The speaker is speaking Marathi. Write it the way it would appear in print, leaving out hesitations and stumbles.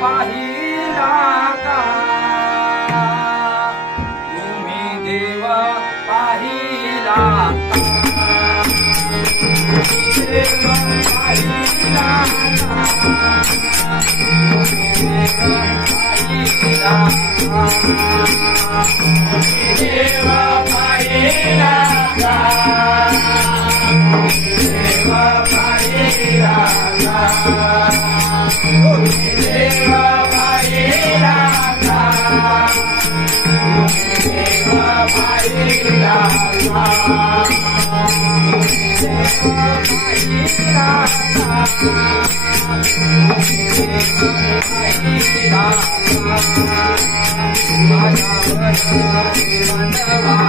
पाहिला का तुम्ही देव पाहिला का देव पाहिला का देव पाहिला का देव पाहिला का देव पाहिला का देव पाहिला का देव पाहिला का माझ्यावर